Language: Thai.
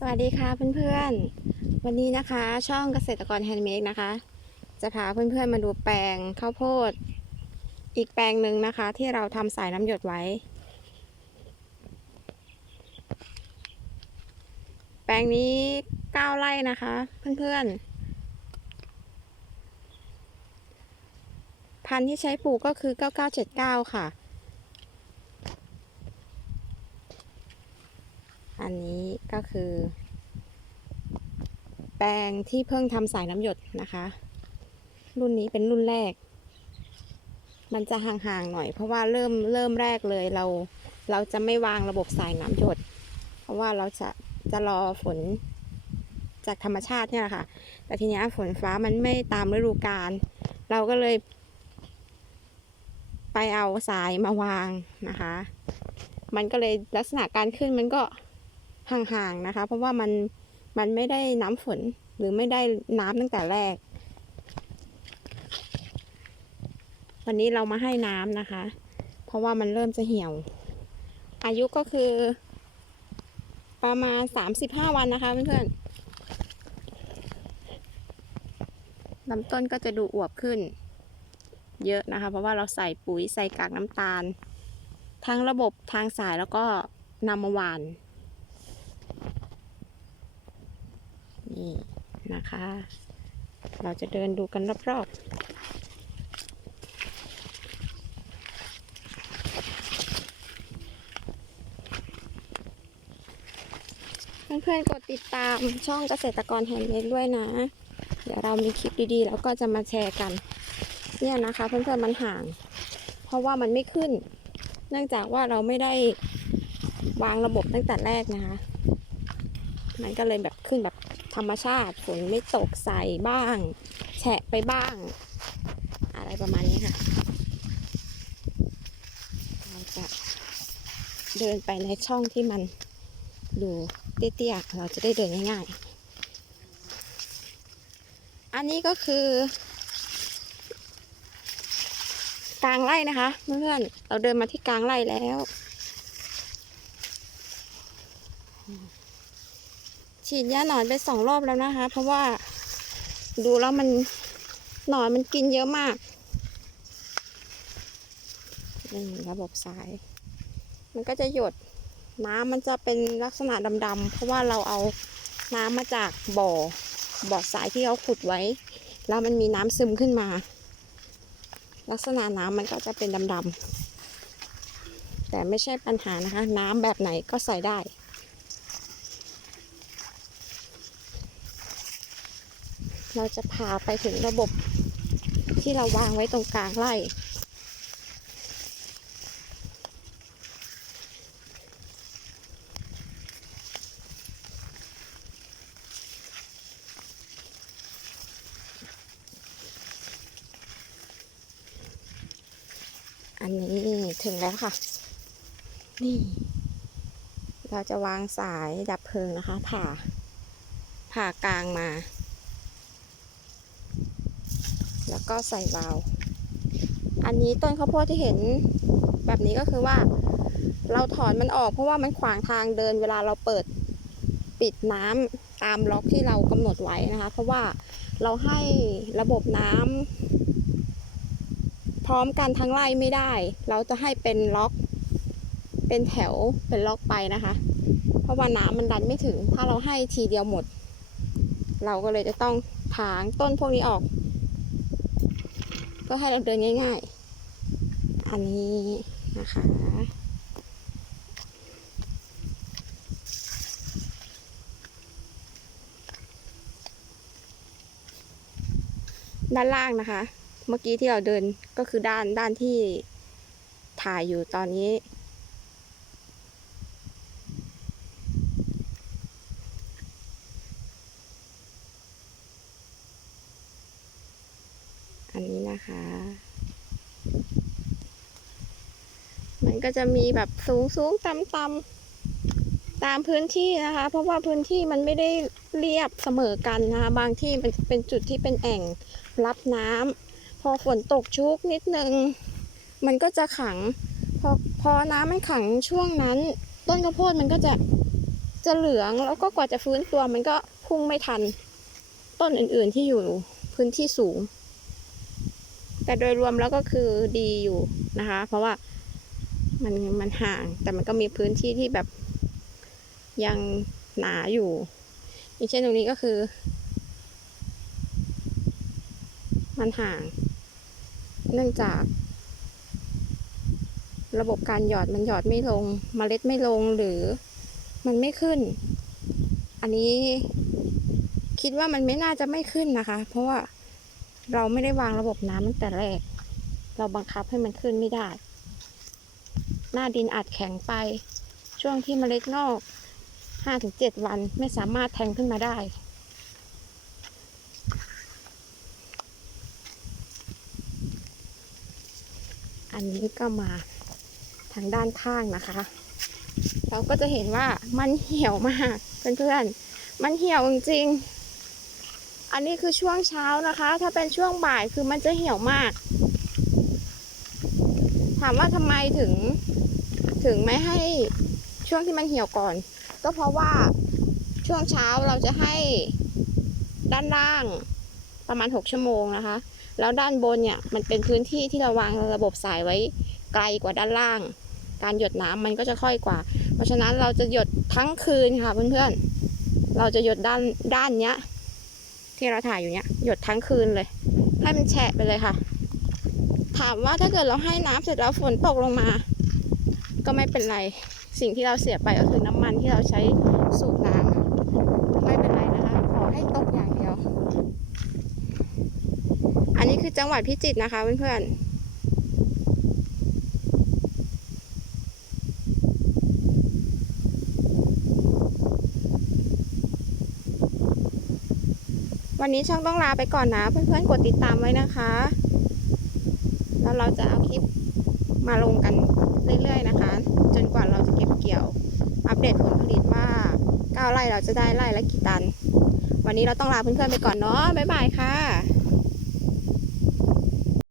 สวัสดีค่ะเพื่อนๆ วันนี้นะคะ ช่องเกษตรกรแฮนด์เมดนะคะ จะพาเพื่อนๆมาดูแปลงข้าวโพด อีกแปลงหนึ่งนะคะ ที่เราทำสายน้ำหยดไว้ แปลงนี้9ไร่นะคะ เพื่อนๆ พันธุ์ที่ใช้ปลูกก็คือ 9979 ค่ะ อันนี้ก็คือ แปลงที่เพิ่งทำสายน้ำหยดนะคะ รุ่นนี้เป็นรุ่นแรก มันจะห่างๆหน่อย เพราะว่าเริ่มเริ่มแรกเลยเรา เราจะไม่วางระบบสายน้ำหยด เพราะว่าเราจะจะรอฝนจากธรรมชาติเนี่ยแหละค่ะ แต่ทีนี้ฝนฟ้ามันไม่ตามฤดูกาล เราก็เลย ไปเอาสายมาวางนะคะ มันก็เลยลักษณะการขึ้นมันก็ ห่างๆนะคะ เพราะว่ามันมันไม่ได้น้ำฝนหรือไม่ได้น้ำตั้งแต่แรก วันนี้เรามาให้น้ำนะคะ เพราะว่ามันเริ่มจะเหี่ยว อายุก็คือ ประมาณ35วันนะคะเพื่อนๆลำต้นก็จะดูอวบขึ้น เยอะนะคะ เพราะว่าเราใส่ปุ๋ยใส่กากน้ำตาล ทั้งระบบทางสายแล้วก็นำมาหวาน นี่นะคะ เราจะเดินดูกันรอบๆเพื่อนๆกดติดตามช่องเกษตรกรแฮนด์เมดด้วยนะ เดี๋ยวเรามีคลิปดีๆ แล้วก็จะมาแชร์กัน เนี่ยนะคะ เพื่อนๆมันห่าง เพราะว่ามันไม่ขึ้น เนื่องจากว่าเราไม่ได้วางระบบตั้งแต่แรกนะคะ มันก็เลยแบบขึ้นแบบ ธรรมชาติ ฝนไม่ตกใส่บ้าง แฉะไปบ้าง อะไรประมาณนี้ค่ะ เราจะเดินไปในช่องที่มันดูเตี้ยๆ เราจะได้เดินง่ายๆ อันนี้ก็คือกลางไร่นะคะเพื่อนๆ เราเดินมาที่กลางไร่แล้ว ฉีดยาหนอนไปสองรอบแล้วนะคะ เพราะว่าดูแล้วมันหนอนมันกินเยอะมากนี่ระบบสาย มันก็จะหยดน้ำมันจะเป็นลักษณะดำๆเพราะว่าเราเอาน้ำมาจากบ่อบ่อสายที่เขาขุดไว้ แล้วมันมีน้ำซึมขึ้นมา ลักษณะน้ำมันก็จะเป็นดำๆแต่ไม่ใช่ปัญหานะคะ น้ำแบบไหนก็ใส่ได้ เราจะพาไปถึงระบบที่เราวางไว้ตรงกลางไร่อันนี้ถึงแล้วค่ะ นี่ เราจะวางสายดับเพลิงนะคะ ผ่า ผ่ากลางมา แล้วก็ใส่วาล์วอันนี้ต้นข้าวโพดที่เห็นแบบนี้ก็คือว่า เราถอนมันออกเพราะว่ามันขวางทางเดินเวลาเราเปิดปิดน้ำตามล็อกที่เรากำหนดไว้นะคะ เพราะว่าเราให้ระบบน้ำพร้อมกันทั้งไร่ไม่ได้ เราจะให้เป็นล็อก เป็นแถวเป็นล็อกไปนะคะ เพราะว่าน้ำมันดันไม่ถึง ถ้าเราให้ทีเดียวหมด เราก็เลยจะต้องถางต้นพวกนี้ออก พื่อให้เราเดินง่าย ๆ อันนี้นะคะด้านล่างนะคะ เมื่อกี้ที่เราเดินก็คือด้านด้านที่ถ่ายอยู่ตอนนี้ อันนี้นะคะ มันก็จะมีแบบสูงสูงต่ำต่ำตามพื้นที่นะคะ เพราะว่าพื้นที่มันไม่ได้เรียบเสมอกันนะคะ บางที่มันเป็นจุดที่เป็นแอ่งรับน้ำพอฝนตกชุกนิดนึง มันก็จะขัง พอพอน้ำมันขังช่วงนั้น ต้นข้าวโพดมันก็จะจะเหลืองแล้วก็กว่าจะฟื้นตัวมันก็พุ่งไม่ทัน ต้นอื่นๆที่อยู่พื้นที่สูง แต่โดยรวมแล้วก็คือดีอยู่นะคะ เพราะว่ามันมันห่างแต่มันก็มีพื้นที่ที่แบบยังหนาอยู่อย่างเช่นตรงนี้ก็คือ มันห่าง เนื่องจาก ระบบการหยอดมันหยอดไม่ลงเมล็ดไม่ลงหรือมันไม่ขึ้น อันนี้คิดว่ามันไม่น่าจะไม่ขึ้นนะคะ เพราะว่า เราไม่ได้วางระบบน้ำตั้งแต่แรก เราบังคับให้มันขึ้นไม่ได้ หน้าดินอาจแข็งไป ช่วงที่มเมล็ดงอก 5-7 วันไม่สามารถแทงขึ้นมาได้อันนี้ก็มาทางด้านข้างนะคะ เราก็จะเห็นว่ามันเหี่ยวมากเพื่อนๆ มันเหี่ยวจริงๆ อันนี้คือช่วงเช้านะคะ ถ้าเป็นช่วงบ่ายคือมันจะเหี่ยวมาก ถามว่าทำไมถึง ถึงไม่ให้ช่วงที่มันเหี่ยวก่อน ก็เพราะว่าช่วงเช้าเราจะให้ด้านล่างประมาณ 6 ชั่วโมงนะคะ แล้วด้านบนเนี่ยมันเป็นพื้นที่ที่เราวางระบบสายไว้ไกลกว่าด้านล่าง การหยดน้ำมันก็จะค่อยกว่า เพราะฉะนั้นเราจะหยดทั้งคืนค่ะเพื่อนๆ เราจะหยดด้านด้านเนี้ย ที่เราถ่ายอยู่เนี้ยหยดทั้งคืนเลย ให้มันแฉะไปเลยค่ะ ถามว่าถ้าเกิดเราให้น้ำเสร็จแล้วฝนตกลงมา ก็ไม่เป็นไร สิ่งที่เราเสียไปก็คือน้ำมันที่เราใช้สูบน้ำไม่เป็นไรนะคะ ขอให้ตกอย่างเดียว อันนี้คือจังหวัดพิจิตรนะคะเพื่อนๆ วันนี้ช่องต้องลาไปก่อนนะ เพื่อนๆกดติดตามไว้นะคะ แล้วเราจะเอาคลิปมาลงกันเรื่อยๆนะคะ จนกว่าเราจะเก็บเกี่ยว อัปเดตผลผลิตว่า9ไร่เราจะได้ไร่ละกี่ตัน วันนี้เราต้องลาเพื่อนๆไปก่อนเนาะบ๊ายบายค่ะ